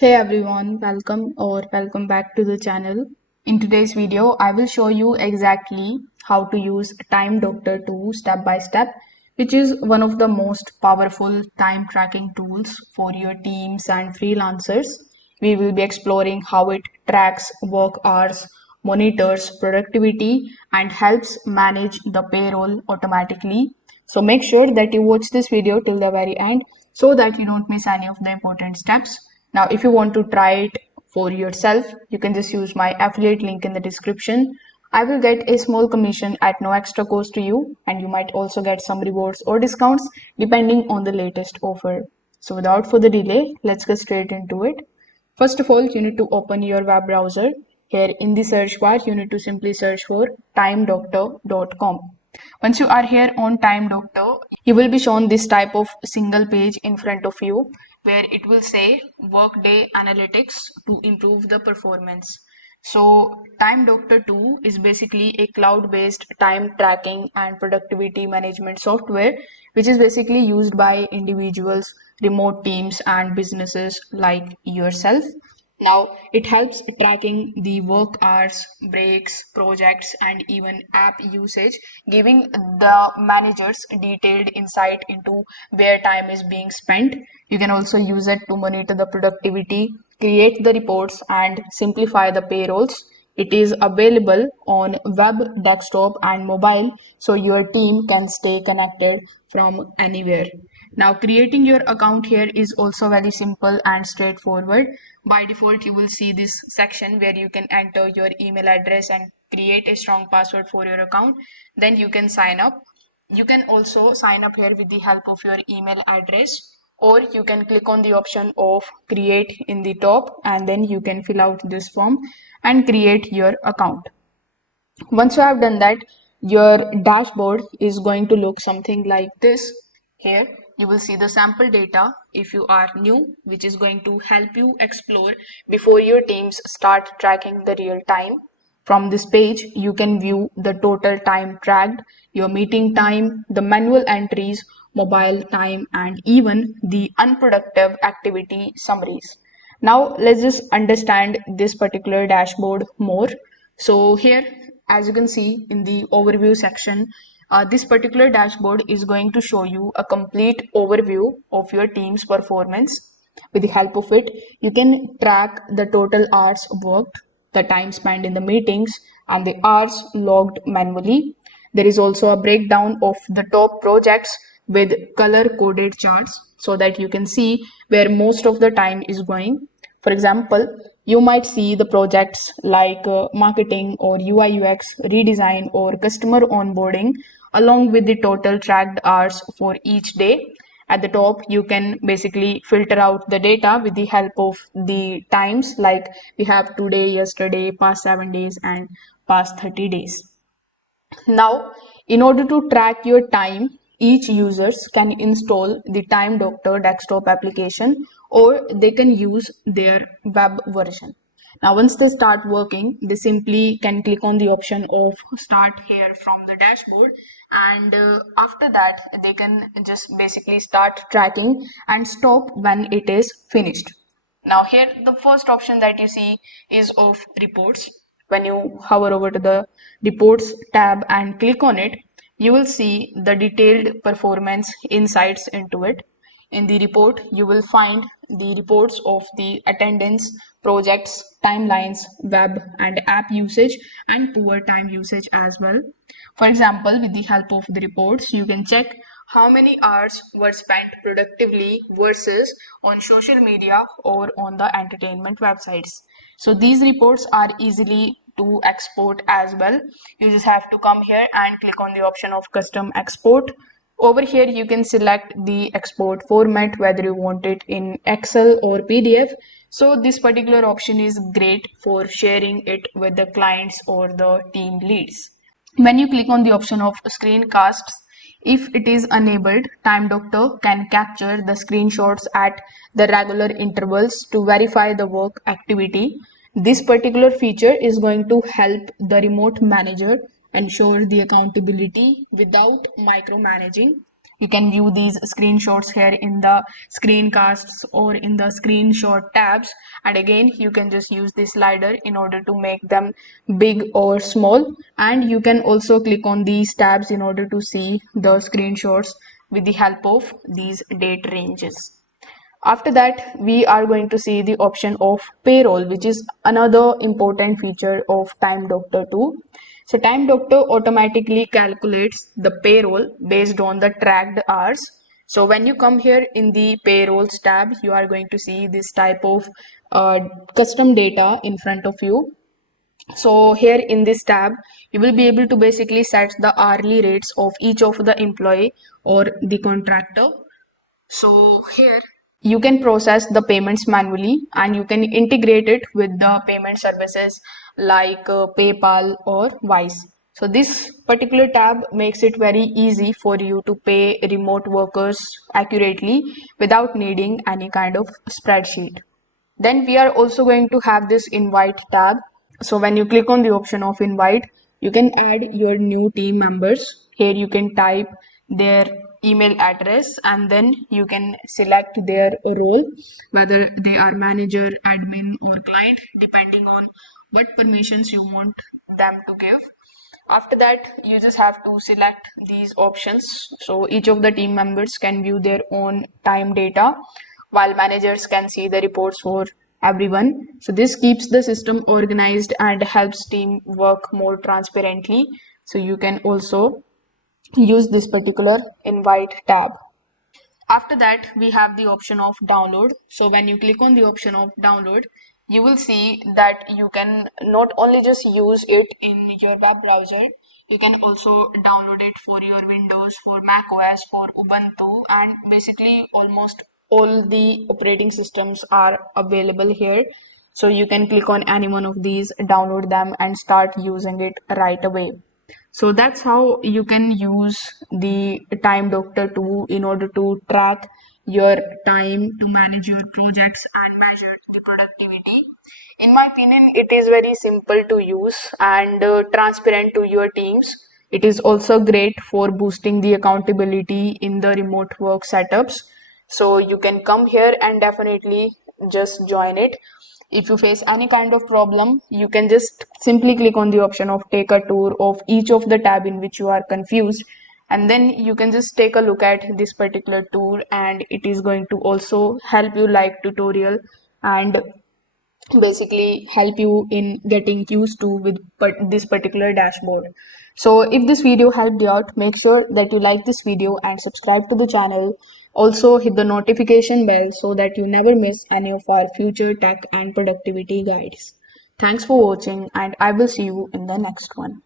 Hey everyone, welcome back to the channel. In today's video, I will show you exactly how to use Time Doctor 2 step by step, which is one of the most powerful time tracking tools for your teams and freelancers. We will be exploring how it tracks work hours, monitors productivity, and helps manage the payroll automatically. So make sure that you watch this video till the very end so that you don't miss any of the important steps. Now, if you want to try it for yourself, you can just use my affiliate link in the description. I will get a small commission at no extra cost to you, and you might also get some rewards or discounts depending on the latest offer. So, without further delay, let's get straight into it. First of all, you need to open your web browser. Here in the search bar, you need to simply search for timedoctor.com. Once you are here on Time Doctor, you will be shown this type of single page in front of you where it will say Workday Analytics to improve the performance. So, Time Doctor 2 is basically a cloud based time tracking and productivity management software, which is basically used by individuals, remote teams, and businesses like yourself. Now, it helps tracking the work hours, breaks, projects, and even app usage, giving the managers detailed insight into where time is being spent. You can also use it to monitor the productivity, create the reports, and simplify the payrolls. It is available on web, desktop, and mobile, so your team can stay connected from anywhere. Now, creating your account here is also very simple and straightforward. By default, you will see this section where you can enter your email address and create a strong password for your account. Then you can sign up. You can also sign up here with the help of your email address, or you can click on the option of create in the top, and then you can fill out this form and create your account. Once you have done that, your dashboard is going to look something like this. Here you will see the sample data if you are new, which is going to help you explore before your teams start tracking the real time. From this page, you can view the total time tracked, your meeting time, the manual entries, mobile time, and even the unproductive activity summaries. Now let's just understand this particular dashboard more. So here, as you can see in the overview section, this particular dashboard is going to show you a complete overview of your team's performance. With the help of it, you can track the total hours worked, the time spent in the meetings, and the hours logged manually. There is also a breakdown of the top projects with color coded charts so that you can see where most of the time is going. For example, you might see the projects like marketing or UI UX redesign or customer onboarding along with the total tracked hours for each day. At the top, you can basically filter out the data with the help of the times, like we have today, yesterday, past 7 days, and past 30 days. Now, in order to track your time, each users can install the Time Doctor desktop application, or they can use their web version. Now, once they start working, they simply can click on the option of start here from the dashboard, and after that, they can just basically start tracking and stop when it is finished. Now here the first option that you see is of reports. When you hover over to the reports tab and click on it, you will see the detailed performance insights into it. In the report, you will find the reports of the attendance, projects, timelines, web and app usage, and poor time usage as well. For example, with the help of the reports, you can check how many hours were spent productively versus on social media or on the entertainment websites. So these reports are easily to export as well. You just have to come here and click on the option of custom export. Over here, you can select the export format, whether you want it in Excel or PDF. So this particular option is great for sharing it with the clients or the team leads. When you click on the option of screencasts, if it is enabled, Time Doctor can capture the screenshots at the regular intervals to verify the work activity. This particular feature is going to help the remote manager ensure the accountability without micromanaging. You can view these screenshots here in the screencasts or in the screenshot tabs, and again you can just use this slider in order to make them big or small, and you can also click on these tabs in order to see the screenshots with the help of these date ranges. After that, we are going to see the option of payroll, which is another important feature of Time Doctor 2. So Time Doctor automatically calculates the payroll based on the tracked hours. So when you come here in the payrolls tab, you are going to see this type of custom data in front of you. So here in this tab, you will be able to basically set the hourly rates of each of the employee or the contractor. So here you can process the payments manually, and you can integrate it with the payment services like PayPal or Wise. So this particular tab makes it very easy for you to pay remote workers accurately without needing any kind of spreadsheet. Then we are also going to have this invite tab. So when you click on the option of invite, you can add your new team members. Here you can type their email address, and then you can select their role, whether they are manager, admin or client, depending on what permissions you want them to give. After that, you just have to select these options. So each of the team members can view their own time data, while managers can see the reports for everyone. So this keeps the system organized and helps team work more transparently. So you can also use this particular invite tab. After that, we have the option of download. So when you click on the option of download, you will see that you can not only just use it in your web browser, you can also download it for your Windows, for Mac OS, for Ubuntu, and basically almost all the operating systems are available here. So you can click on any one of these, download them, and start using it right away. So that's how you can use the Time Doctor tool in order to track your time, to manage your projects and measure the productivity. In my opinion, it is very simple to use and transparent to your teams. It is also great for boosting the accountability in the remote work setups. So you can come here and definitely just join it. If you face any kind of problem, you can just simply click on the option of take a tour of each of the tab in which you are confused, and then you can just take a look at this particular tool, and it is going to also help you like tutorial and basically help you in getting used to with this particular dashboard. So if this video helped you out, make sure that you like this video and subscribe to the channel. Also hit the notification bell so that you never miss any of our future tech and productivity guides. Thanks for watching, and I will see you in the next one.